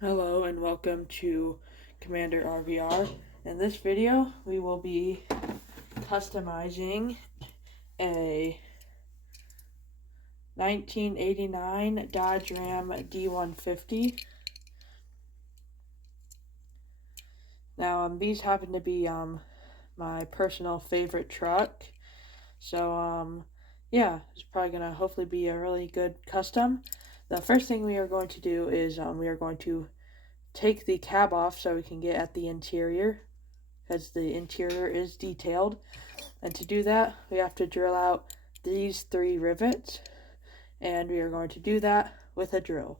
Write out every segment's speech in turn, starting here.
Hello and welcome to Commander RVR. In this video, we will be customizing a 1989 Dodge Ram D-150. Now, these happen to be my personal favorite truck. So, yeah, it's probably going to hopefully be a really good custom. The first thing we are going to do is we are going to take the cab off so we can get at the interior, because the interior is detailed. And to do that, we have to drill out these 3 rivets, and we are going to do that with a drill.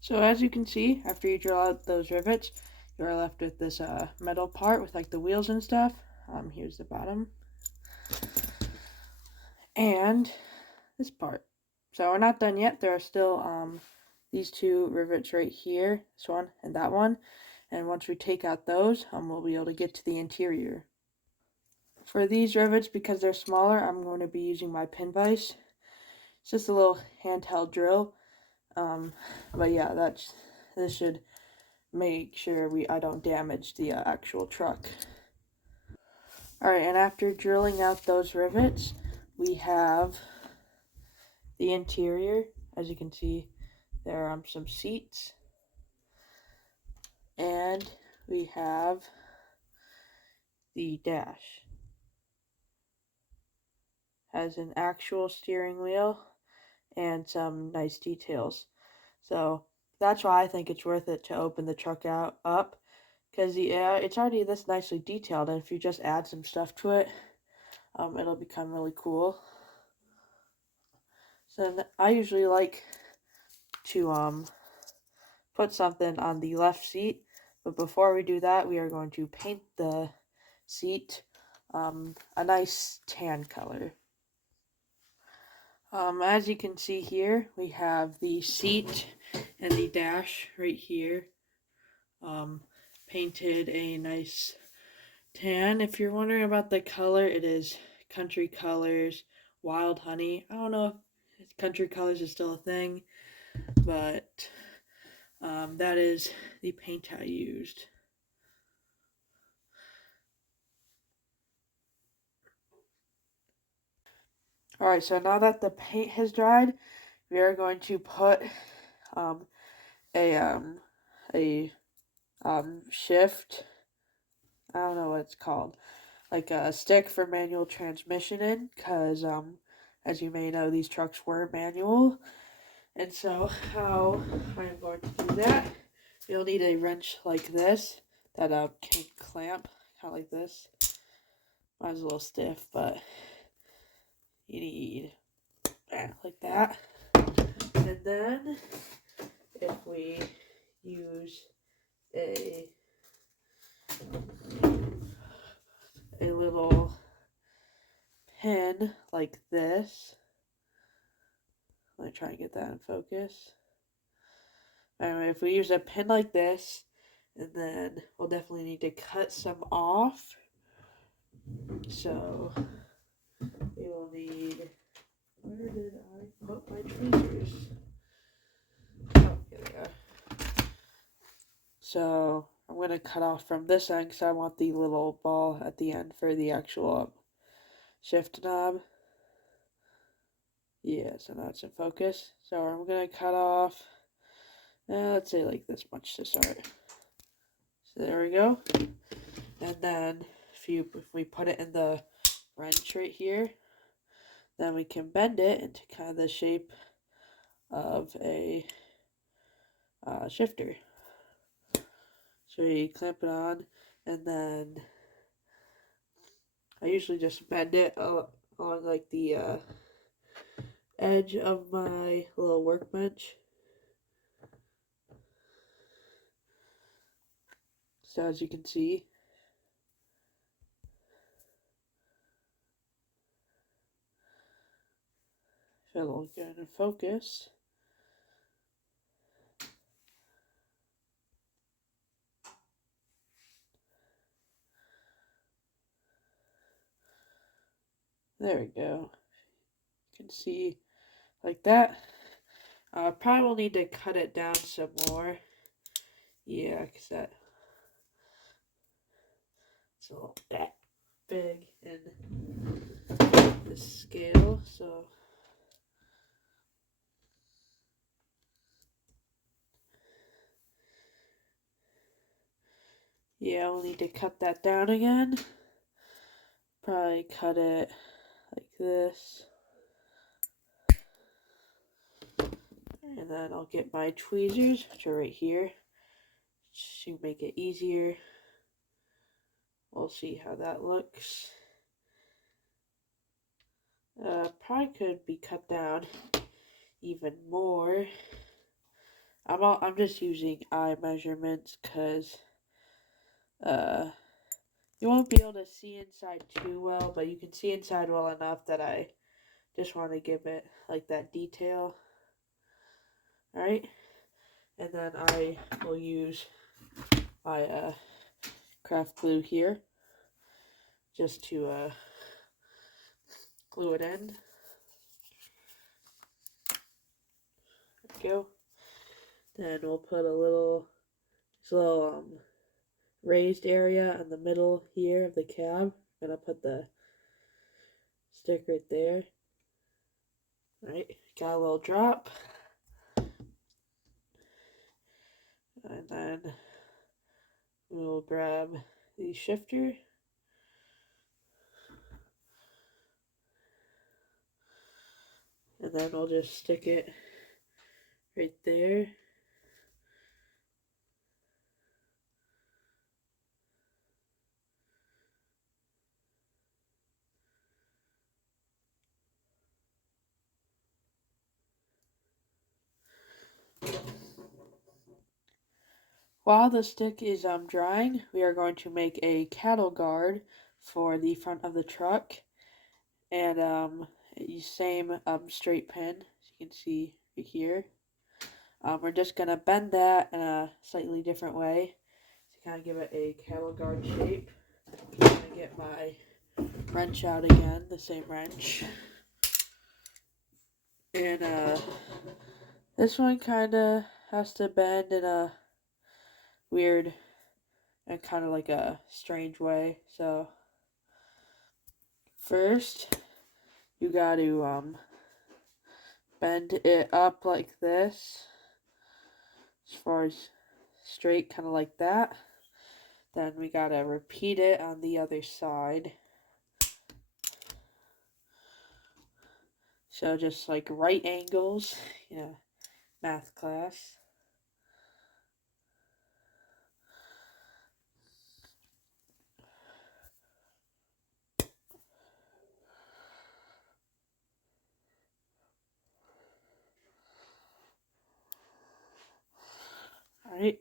So as you can see, after you drill out those rivets, you are left with this metal part with like the wheels and stuff. Here's the bottom. And this part. So we're not done yet. There are still these 2 rivets right here, this one and that one. And once we take out those, we'll be able to get to the interior. For these rivets, because they're smaller, I'm going to be using my pin vise. It's just a little handheld drill. But yeah, this should make sure I don't damage the actual truck. Alright, and after drilling out those rivets, we have the interior. As you can see, there are some seats. And we have the dash. Has an actual steering wheel and some nice details. So that's why I think it's worth it to open the truck up, because it's already this nicely detailed, and if you just add some stuff to it, it'll become really cool. So I usually like to put something on the left seat, but before we do that, we are going to paint the seat a nice tan color. As you can see here, we have the seat and the dash right here, painted a nice tan. If you're wondering about the color, it is Country Colors Wild Honey. I don't know if Country Colors is still a thing, but that is the paint I used. Alright, so now that the paint has dried, we are going to put a shift, I don't know what it's called, like a stick for manual transmission in, because as you may know, these trucks were manual. And so how I'm going to do that, you'll need a wrench like this that can clamp, kind of like this. Mine's a little stiff, but you need like that. And then if we use a little pin like this, let me try and get that in focus. Anyway, if we use a pin like this, and then we'll definitely need to cut some off. So we will need, where did I put my tweezers? Oh, here they are. So I'm going to cut off from this end because I want the little ball at the end for the actual shift knob. Yeah, so now it's in focus. So I'm going to cut off, let's say like this much to start. So there we go. And then if we put it in the wrench right here, then we can bend it into kind of the shape of a shifter. So you clamp it on, and then I usually just bend it along like the edge of my little workbench. So as you can see, it'll get in focus. There we go. You can see like that. Probably will need to cut it down some more. Yeah, because that's a little that big in the scale, so yeah, we'll need to cut that down again. Probably cut it like this. And then I'll get my tweezers, which are right here, to make it easier. We'll see how that looks. Probably could be cut down even more. I'm just using eye measurements because you won't be able to see inside too well, but you can see inside well enough that I just want to give it like that detail. Alright, and then I will use my craft glue here just to glue it in. There we go. Then we'll put a little raised area in the middle here of the cab. I'm gonna put the stick right there. Alright, got a little drop. And then we'll grab the shifter. And then we'll just stick it right there. While the stick is drying, we are going to make a cattle guard for the front of the truck. And same straight pin, as you can see right here. We're just going to bend that in a slightly different way to kind of give it a cattle guard shape. I'm going to get my wrench out again, the same wrench. And this one kind of has to bend in a weird and kind of like a strange way. So first, you got to bend it up like this, as far as straight, kind of like that. Then we got to repeat it on the other side. So just like right angles, math class. Alright.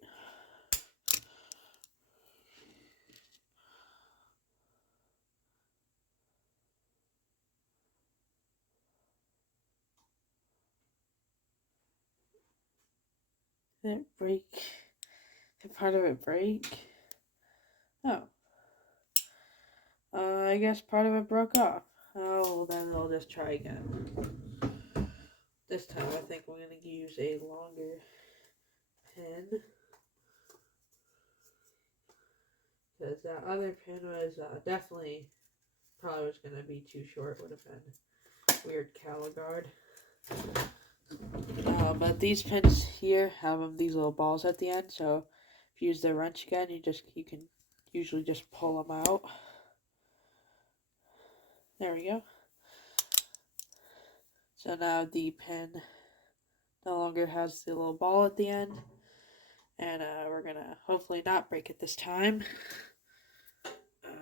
Did it break? Did part of it break? Oh. I guess part of it broke off. Oh, well then we'll just try again. This time I think we're going to use a longer pin. Because that other pin was definitely probably was going to be too short. Would have been weird cattle guard. But these pins here have these little balls at the end. So if you use the wrench again, you can usually just pull them out. There we go. So now the pin no longer has the little ball at the end. And we're going to hopefully not break it this time.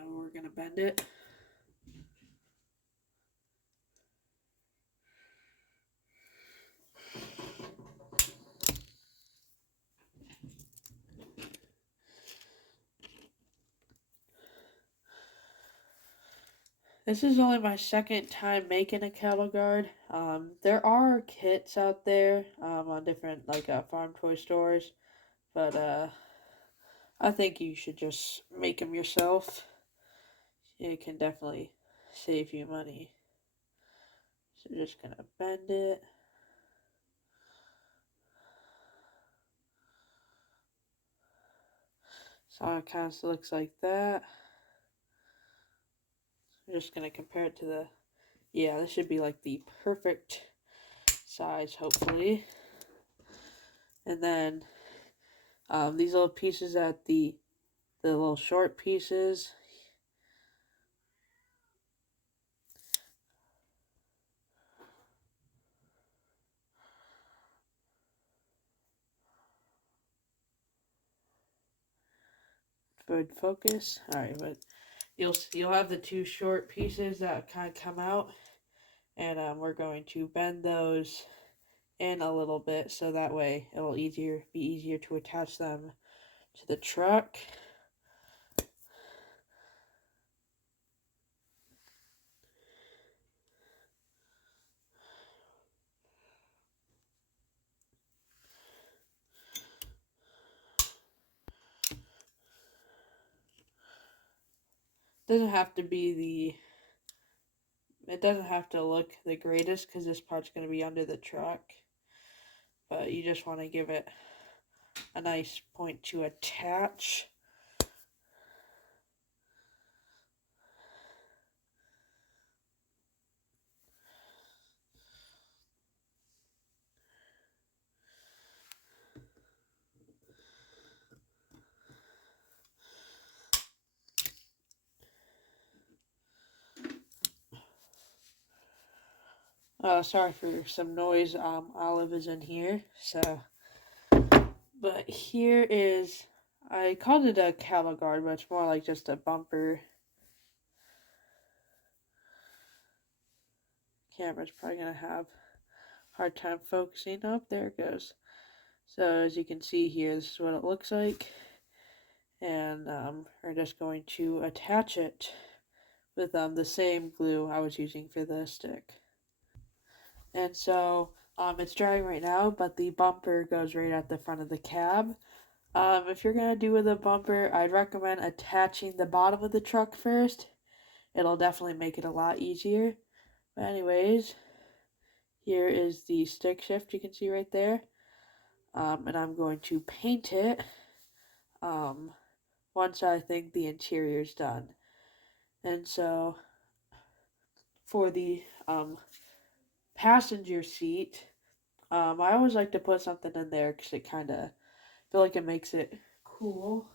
We're going to bend it. This is only my second time making a cattle guard. There are kits out there on different like farm toy stores, but I think you should just make them yourself. It can definitely save you money. So just gonna bend it. So it kind of looks like that. I'm just gonna compare it to the, yeah, this should be like the perfect size, hopefully. And then these little pieces at the little short pieces. Good focus. All right, but you'll have the two short pieces that kind of come out, and we're going to bend those in a little bit so that way it'll be easier to attach them to the truck. Doesn't have to be it doesn't have to look the greatest because this part's going to be under the truck, but you just want to give it a nice point to attach. Sorry for some noise. Olive is in here, so. But here is, I called it a cattle guard, but it's more like just a bumper. Camera's probably gonna have a hard time focusing. Oh, there it goes. So as you can see here, this is what it looks like, and we're just going to attach it with the same glue I was using for the stick. And so it's drying right now, but the bumper goes right at the front of the cab. If you're gonna do with a bumper, I'd recommend attaching the bottom of the truck first. It'll definitely make it a lot easier. But anyways, here is the stick shift you can see right there. And I'm going to paint it once I think the interior's done. And so for the passenger seat, I always like to put something in there because it kind of feel like it makes it cool.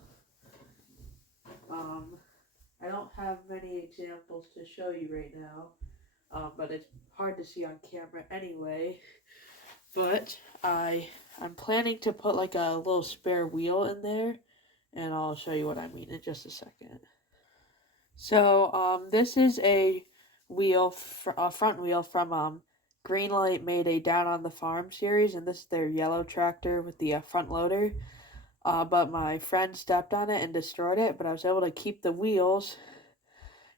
I don't have many examples to show you right now, but it's hard to see on camera anyway. But I'm planning to put like a little spare wheel in there, and I'll show you what I mean in just a second. So this is a front wheel from Greenlight made a Down on the Farm series, and this is their yellow tractor with the front loader. But my friend stepped on it and destroyed it, but I was able to keep the wheels,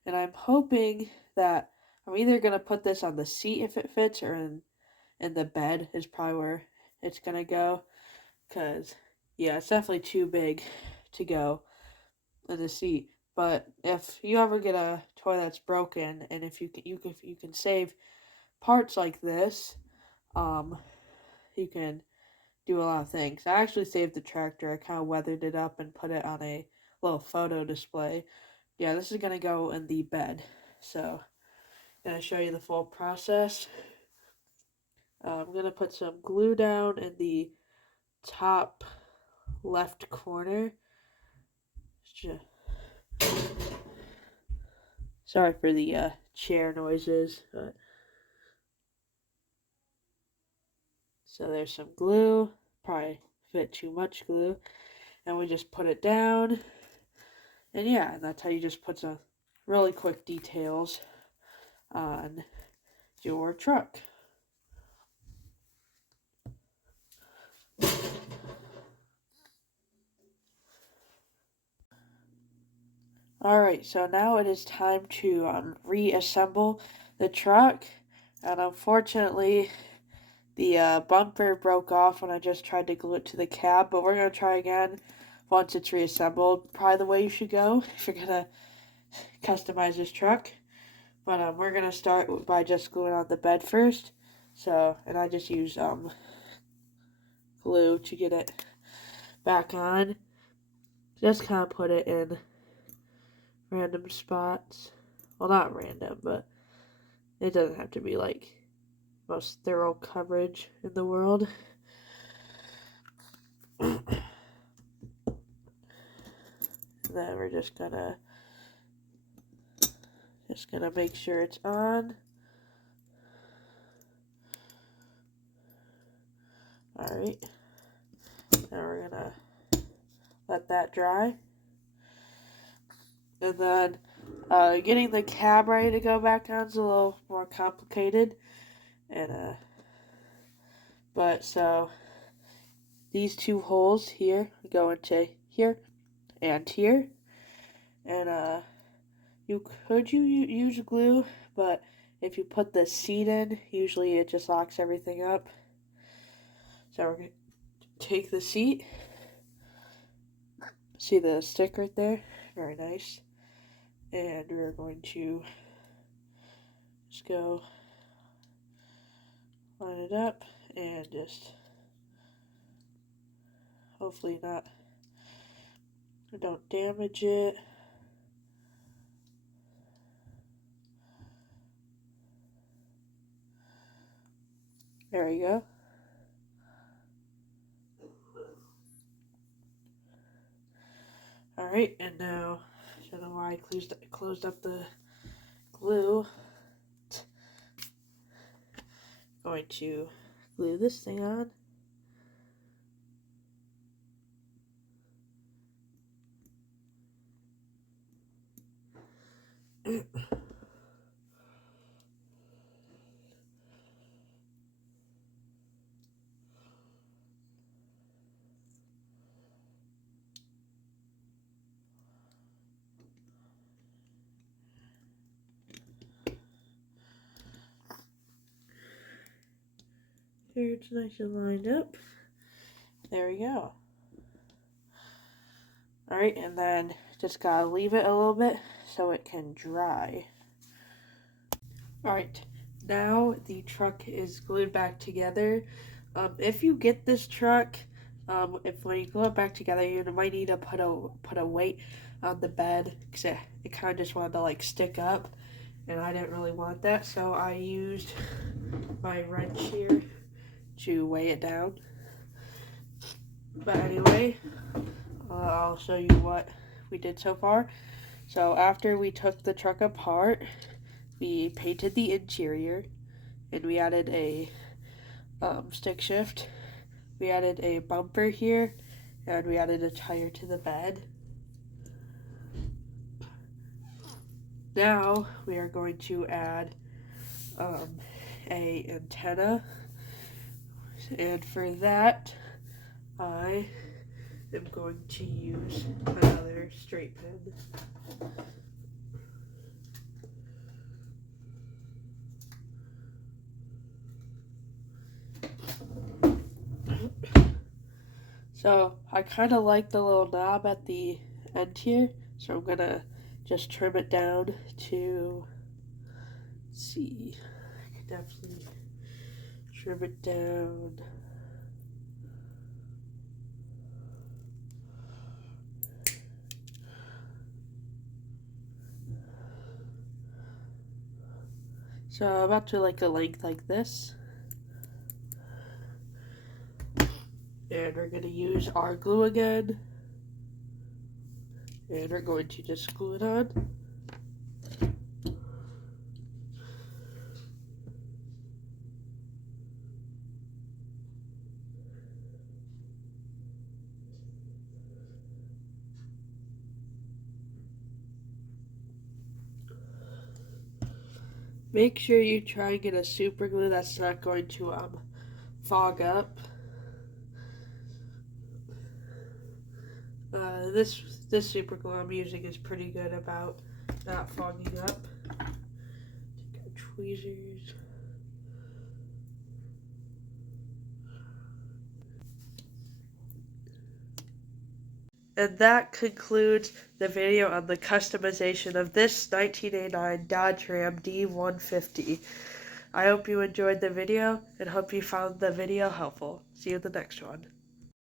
and I'm hoping that I'm either gonna put this on the seat if it fits, or in the bed is probably where it's gonna go, because yeah, it's definitely too big to go in the seat. But if you ever get a toy that's broken, and if you can save parts like this, you can do a lot of things. I actually saved the tractor. I kind of weathered it up and put it on a little photo display. Yeah, this is gonna go in the bed. So I'm gonna show you the full process. I'm gonna put some glue down in the top left corner. Sorry for the chair noises. So there's some glue. Probably fit too much glue. And we just put it down. And yeah, and that's how you just put some really quick details on your truck. Alright, so now it is time to reassemble the truck. And unfortunately, the bumper broke off when I just tried to glue it to the cab, but we're going to try again once it's reassembled. Probably the way you should go if you're going to customize this truck. But we're going to start by just gluing on the bed first. So, and I just use glue to get it back on. Just kind of put it in random spots. Well, not random, but it doesn't have to be like most thorough coverage in the world. And then we're just gonna make sure it's on. Alright. Now we're gonna let that dry. And then getting the cab ready to go back on is a little more complicated. And but so these two holes here go into here and here. And you could use glue, but if you put the seat in, usually it just locks everything up. So we're going to take the seat. See the stick right there? Very nice. And we're going to just go line it up and just hopefully don't damage it. There we go. Alright, and now, I don't know why I closed up the glue. Going to glue this thing on. Here it's nice and lined up. There we go. Alright, and then just gotta leave it a little bit so it can dry. Alright, now the truck is glued back together. If you get this truck, if when you glue it back together, you might need to put a weight on the bed because it kind of just wanted to like stick up, and I didn't really want that, so I used my wrench here to weigh it down. But anyway, I'll show you what we did so far. So after we took the truck apart, we painted the interior, and we added a stick shift. We added a bumper here, and we added a tire to the bed. Now we are going to add a antenna, and for that I am going to use another straight pin. So I kind of like the little knob at the end here, so I'm gonna just trim it down to, let's see, I can definitely trim it down. So I'm about to like a length like this. And we're going to use our glue again. And we're going to just glue it on. Make sure you try and get a super glue that's not going to fog up. This super glue I'm using is pretty good about not fogging up. Take our tweezers. And that concludes the video on the customization of this 1989 Dodge Ram D-150. I hope you enjoyed the video and hope you found the video helpful. See you in the next one.